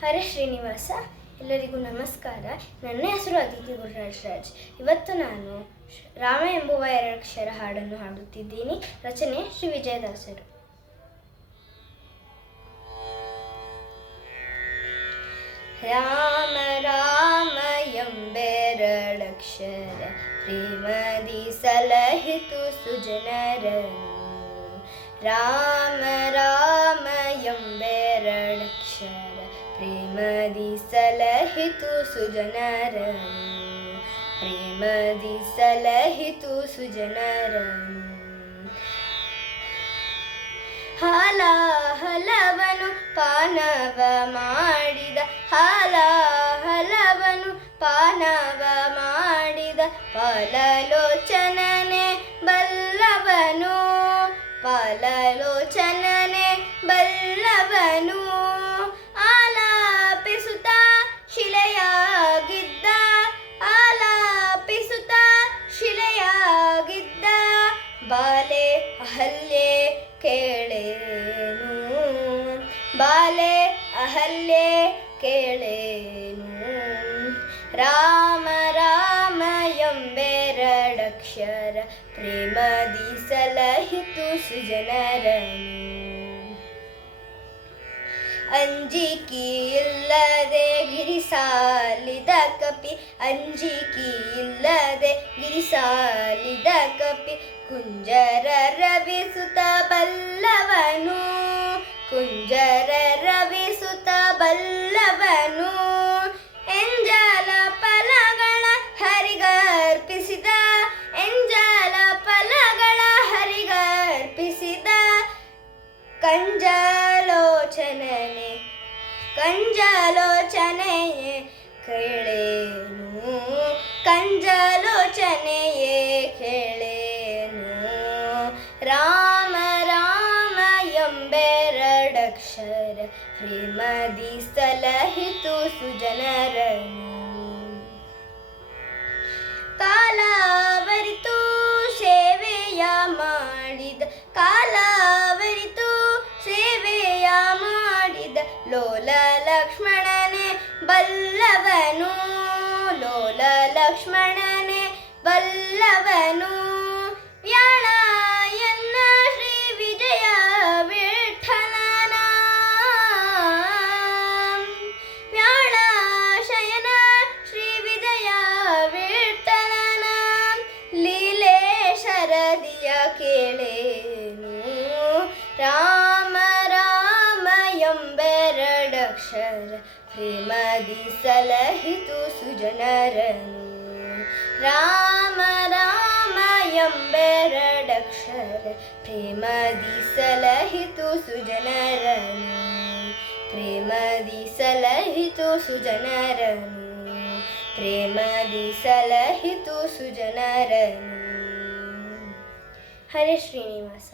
ಹರೇ ಶ್ರೀನಿವಾಸ. ಎಲ್ಲರಿಗೂ ನಮಸ್ಕಾರ. ನನ್ನ ಹೆಸರು ಅದಿತಿ ಗುರುರಾಜ್ ರಾಜ್. ಇವತ್ತು ನಾನು ರಾಮ ಎಂಬುವ ಎರಡಕ್ಷರ ಹಾಡನ್ನು ಹಾಡುತ್ತಿದ್ದೀನಿ. ರಚನೆ ಶ್ರೀ ವಿಜಯದಾಸರು. ರಾಮ ರಾಮ ಎಂಬೆರಡಕ್ಷರ ಪ್ರೇಮದಿ ಸಲಹಿತು ಸುಜನರನು. ರಾಮ ರಾಮ ಎಂಬೆರಡಕ್ಷರ ಪ್ರೇಮದಿ ಸಲಹಿತು ಸುಜನರನು. ಪ್ರೇಮದಿ ಸಲಹಿತು ಸುಜನರನು. ಹಾಲಾಹಲವನು ಪಾನವ ಮಾಡಿದ, ಹಾಲಾಹಲವನು ಪಾನವ ಮಾಡಿದ, ಪಾಲಲೋಚನನೆ ಬಲ್ಲವನು, ಪಾಲಲೋಚನನೆ ಬಲ್ಲವನು. ಆಲಾಪಿಸುತ್ತ ಶಿಲೆಯಾಗಿದ್ದ, ಆಲಾಪಿಸುತ್ತ ಶಿಲೆಯಾಗಿದ್ದ, ಬಾಲೆ ಅಹಲ್ಯೆ ಕೇಳೇನು, ಬಾಲೆ ಅಹಲ್ಯೆ ಕೇಳೇನು. ರಾಮ ರಾಮ ಎಂಬೆರಡಕ್ಷರ ಪ್ರೇಮದಿ ಸಲಹಿತು ಸುಜನರನು. ಅಂಜಿಕೆಯಿಲ್ಲದೆ ಗಿರಿಸಾಲಿದ ಕಪಿ, ಅಂಜಿಕೆಯಿಲ್ಲದೆ ಗಿರಿಸಾಲಿದ ಕಪಿ, ಕುಂಜರ ರವಿಸುತ ಬಲ್ಲವನು, ಕುಂಜರ ರವಿಸುತ ಬಲ್ಲವನು. ಎಂಜಲ ಫಲಗಳ ಹರಿಗರ್ಪಿಸಿದ, ಎಂಜಲ ಫಲಗಳ ಹರಿಗರ್ಪಿಸಿದ, ಕಂಜಲೋಚನನೆ ಕಂಜಲೋಚನೆಯೇ ಕೇಳೇನು, ಕಂಜಲೋಚನೆಯೇ ಕೇಳೇನು. ರಾಮ ರಾಮ ಎಂಬೆರಡಕ್ಷರ ಪ್ರೇಮದಿ ಸಲಹಿತು ಸುಜನರನು. ಕಾಲಾವರಿತು ಸೇವೆಯ ಮಾಡಿದ, ಕಾಲಾವರಿತು ಸೇವೆಯ ಮಾಡಿದ, ಲೋಲ ಲಕ್ಷ್ಮಣನೆ ಬಲ್ಲವನು, ಲೋಲ ಲಕ್ಷ್ಮಣನೆ ಬಲ್ಲವನು. ವ್ಯಾಳ ಎನ್ನ ಶ್ರೀ ವಿಜಯ ವಿಠಲನ, ವ್ಯಾಳ ಶಯನ ಶ್ರೀ ವಿಜಯ ವಿಠಲನ, ಲೀಲೆ ಶರದಿಯ ಕೇಳೇನು. ರಾಮ ರಾಮ ಎಂಬೆರಡಕ್ಷರ ಪ್ರೇಮದಿ ಸಲಹಿತು ಸುಜನರನು. ರಾಮ ರಾಮ ಎಂಬೆರಡಕ್ಷರ ಪ್ರೇಮದಿ ಸಲಹಿತು ಸುಜನರನು. ಪ್ರೇಮದಿ ಸಲಹಿತು ಸುಜನರನು. ಪ್ರೇಮದಿ ಸಲಹಿತು ಸುಜನರನು. ಹರೇ ಶ್ರೀನಿವಾಸ.